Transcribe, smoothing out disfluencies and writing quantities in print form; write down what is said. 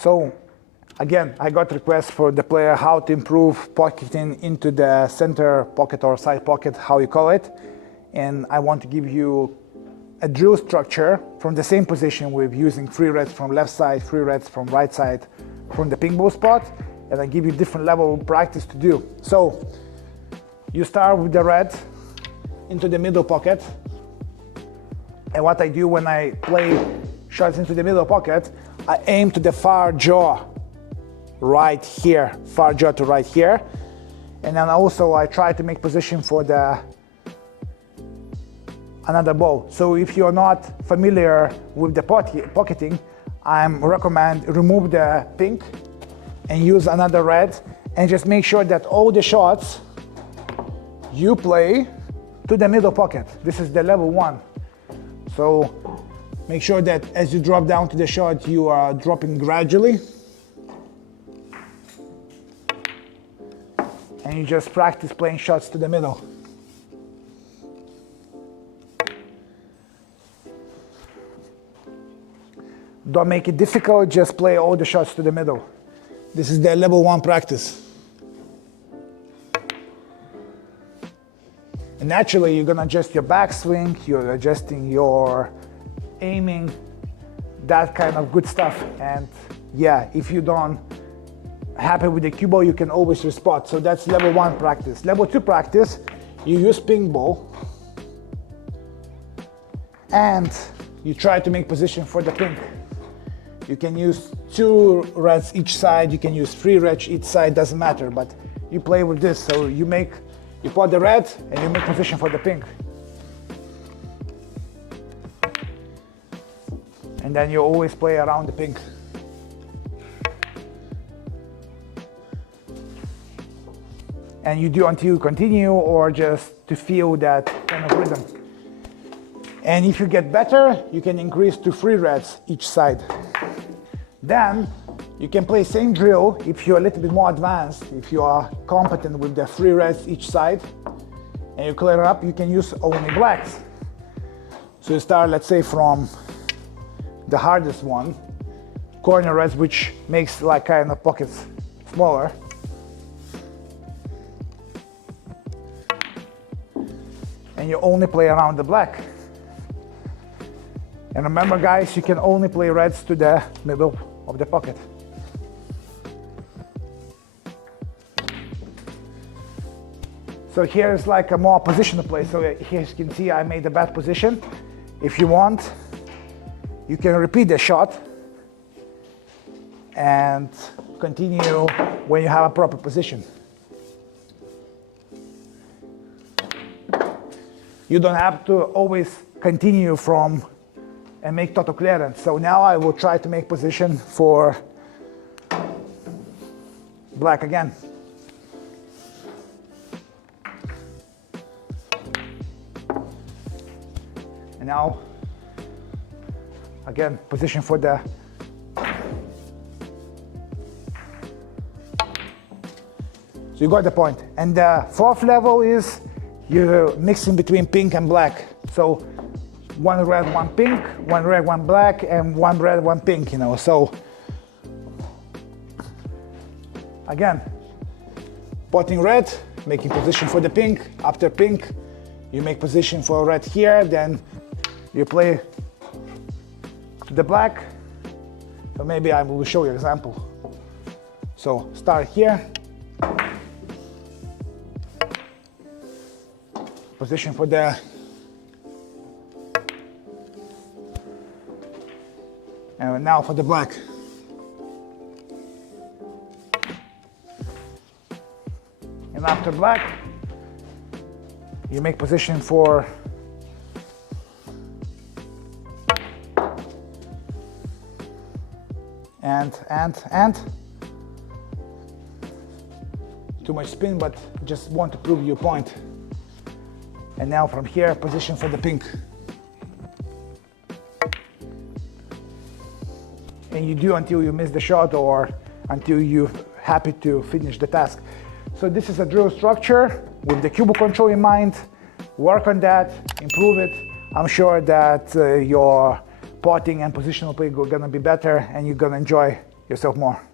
So again, I got requests for the player how to improve pocketing into the center pocket or side pocket, how you call it. And I want to give you a drill structure from the same position with using free reds from left side, free reds from right side from the ping ball spot. And I give you different level of practice to do. So you start with the red into the middle pocket. And what I do when I play shots into the middle pocket, I aim to the far jaw right here, far jaw to right here. And then also I try to make position for the another ball. So if you're not familiar with the pocketing, I recommend remove the pink and use another red, and just make sure that all the shots you play to the middle pocket. This is the level 1. So make sure that as you drop down to the shot, you are dropping gradually. And you just practice playing shots to the middle. Don't make it difficult, just play all the shots to the middle. This is the level 1 practice. And naturally, you're gonna adjust your backswing, you're adjusting your aiming, that kind of good stuff. And yeah, if you don't happy with the cue ball, you can always respot. So that's level 1 practice. Level 2 practice, you use ping ball and you try to make position for the pink. You can use 2 reds each side, you can use 3 reds each side, doesn't matter, but you play with this. So you put the red and you make position for the pink. And then you always play around the pink. And you do until you continue or just to feel that kind of rhythm. And if you get better, you can increase to 3 reds each side. Then you can play same drill if you're a little bit more advanced, if you are competent with the 3 reds each side, and you clear up, you can use only blacks. So you start, let's say, from the hardest one, corner reds, which makes like kind of pockets smaller. And you only play around the black. And remember guys, you can only play reds to the middle of the pocket. So here's like a more positional play. So here you can see I made a bad position. If you want, you can repeat the shot and continue when you have a proper position. You don't have to always continue from and make total clearance. So now I will try to make position for black again. And now, again, position for the so you got the point. And the 4th level is you're mixing between pink and black. So 1 red, 1 pink, 1 red, 1 black, and 1 red, 1 pink, you know. So again, potting red, making position for the pink. After pink, you make position for red here, then you play to the black. So maybe I will show you an example. So start here. Position for the and now for the black. And after black, you make position for and too much spin, but just want to prove your point. And now from here, position for the pink. And you do until you miss the shot or until you're happy to finish the task. So this is a drill structure with the cue ball control in mind. Work on that, improve it. I'm sure that your potting and positional play are gonna be better and you're gonna enjoy yourself more.